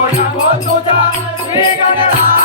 소리 모두 다 내가 나라